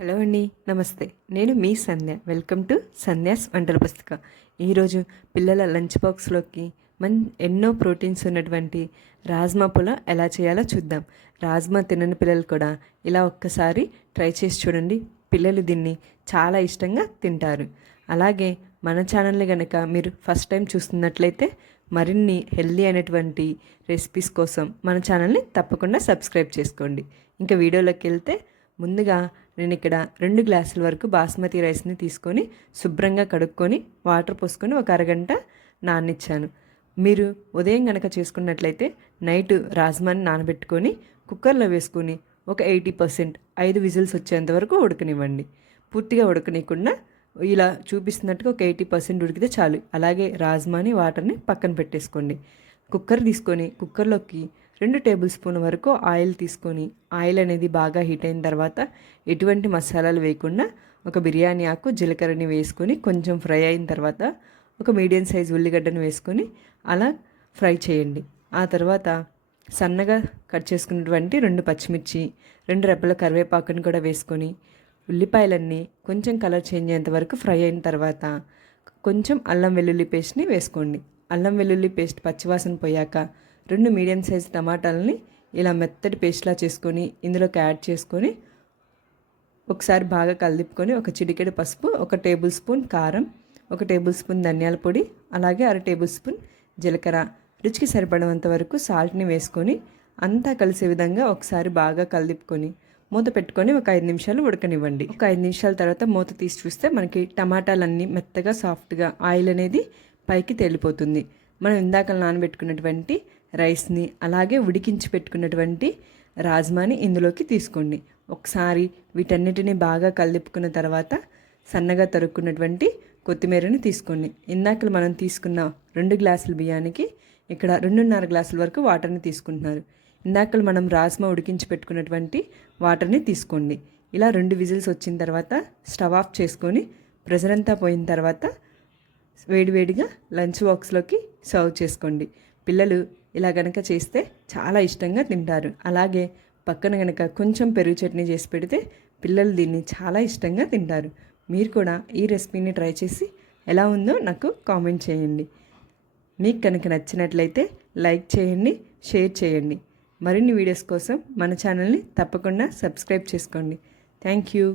Hello అండి నమస్తే. నేను మీ సంధ్య. వెల్కమ్ టు సంధ్యాస్ వంటల పుస్తక. ఈరోజు పిల్లల లంచ్ బాక్స్లోకి మన్ ఎన్నో ప్రోటీన్స్ ఉన్నటువంటి రాజ్మా పుల ఎలా చేయాలో చూద్దాం. రాజ్మా తినని పిల్లలు కూడా ఇలా ఒక్కసారి ట్రై చేసి చూడండి. పిల్లలు దీన్ని చాలా ఇష్టంగా తింటారు. అలాగే మన ఛానల్ని కనుక మీరు ఫస్ట్ టైం చూస్తున్నట్లయితే మరిన్ని హెల్దీ అయినటువంటి రెసిపీస్ కోసం మన ఛానల్ని తప్పకుండా సబ్స్క్రైబ్ చేసుకోండి. ఇంకా వీడియోలోకి వెళ్తే ముందుగా నేను ఇక్కడ రెండు గ్లాసుల వరకు బాస్మతి రైస్ని తీసుకొని శుభ్రంగా కడుక్కొని వాటర్ పోసుకొని ఒక అరగంట నాననిచ్చాను మీరు ఉదయం కనుక చేసుకున్నట్లయితే నైట్ రాజ్మాని నానబెట్టుకొని కుక్కర్లో వేసుకొని ఒక ఎయిటీ పర్సెంట్ ఐదు విజిల్స్ వచ్చేంత వరకు ఉడకనివ్వండి. పూర్తిగా ఉడకనీయకుండా ఇలా చూపిస్తున్నట్టుగా ఒక ఎయిటీ పర్సెంట్ ఉడికితే చాలు. అలాగే రాజ్మాని వాటర్ని పక్కన పెట్టేసుకోండి. కుక్కర్ తీసుకొని కుక్కర్లోకి రెండు టేబుల్ స్పూన్ వరకు ఆయిల్ తీసుకొని ఆయిల్ అనేది బాగా హీట్ అయిన తర్వాత ఎటువంటి మసాలాలు వేయకుండా ఒక బిర్యానీ ఆకు జీలకర్రని వేసుకొని కొంచెం ఫ్రై అయిన తర్వాత ఒక మీడియం సైజ్ ఉల్లిగడ్డను వేసుకొని అలా ఫ్రై చేయండి. ఆ తర్వాత సన్నగా కట్ చేసుకున్నటువంటి రెండు పచ్చిమిర్చి రెండు రెబ్బల కరివేపాకుని కూడా వేసుకొని ఉల్లిపాయలన్నీ కొంచెం కలర్ చేంజ్ అయ్యేంత వరకు ఫ్రై అయిన తర్వాత కొంచెం అల్లం వెల్లుల్లి పేస్ట్ని వేసుకోండి. అల్లం వెల్లుల్లి పేస్ట్ పచ్చివాసన పోయాక రెండు మీడియం సైజ్ టమాటాలని ఇలా మెత్తటి పేస్ట్లా చేసుకొని ఇందులోకి యాడ్ చేసుకొని ఒకసారి బాగా కలిపుకొని ఒక చిటికెడు పసుపు ఒక టేబుల్ స్పూన్ కారం ఒక టేబుల్ స్పూన్ ధనియాల పొడి అలాగే అర టేబుల్ స్పూన్ జీలకర్ర. రుచికి సరిపడేంత వరకు సాల్ట్ని వేసుకొని అంతా కలిసే విధంగా ఒకసారి బాగా కలిపుకొని మూత పెట్టుకొని ఒక ఐదు నిమిషాలు ఉడకనివ్వండి. ఒక ఐదు నిమిషాల తర్వాత మూత తీసి చూస్తే మనకి టమాటాలన్నీ మెత్తగా సాఫ్ట్గా ఆయిల్ అనేది పైకి తేలిపోతుంది. మనం ఇందాక నానబెట్టుకున్నటువంటి రైస్ని అలాగే ఉడికించి పెట్టుకున్నటువంటి రాజ్మాని ఇందులోకి తీసుకోండి. ఒకసారి వీటన్నిటిని బాగా కలిపుకున్న తర్వాత సన్నగా తరుక్కున్నటువంటి కొత్తిమీరని తీసుకోండి. ఇందాక మనం తీసుకున్న రెండు గ్లాసుల బియ్యానికి ఇక్కడ రెండున్నర గ్లాసుల వరకు వాటర్ని తీసుకుంటున్నారు. ఇందాక మనం రాజ్మా ఉడికించి పెట్టుకున్నటువంటి వాటర్ని తీసుకోండి. ఇలా రెండు విజిల్స్ వచ్చిన తర్వాత స్టవ్ ఆఫ్ చేసుకొని ప్రెజర్ అంతా పోయిన తర్వాత వేడివేడిగా లంచ్ బాక్స్లోకి సర్వ్ చేసుకోండి. పిల్లలు ఇలా గనక చేస్తే చాలా ఇష్టంగా తింటారు. అలాగే పక్కన గనక కొంచెం పెరుగు చట్నీ చేసి పెడితే పిల్లలు దీన్ని చాలా ఇష్టంగా తింటారు. మీరు కూడా ఈ రెసిపీని ట్రై చేసి ఎలా ఉందో నాకు కామెంట్ చేయండి. మీకు కనుక నచ్చినట్లయితే లైక్ చేయండి షేర్ చేయండి. మరిన్ని వీడియోస్ కోసం మన ఛానల్ని తప్పకుండా సబ్స్క్రైబ్ చేసుకోండి. Thank you.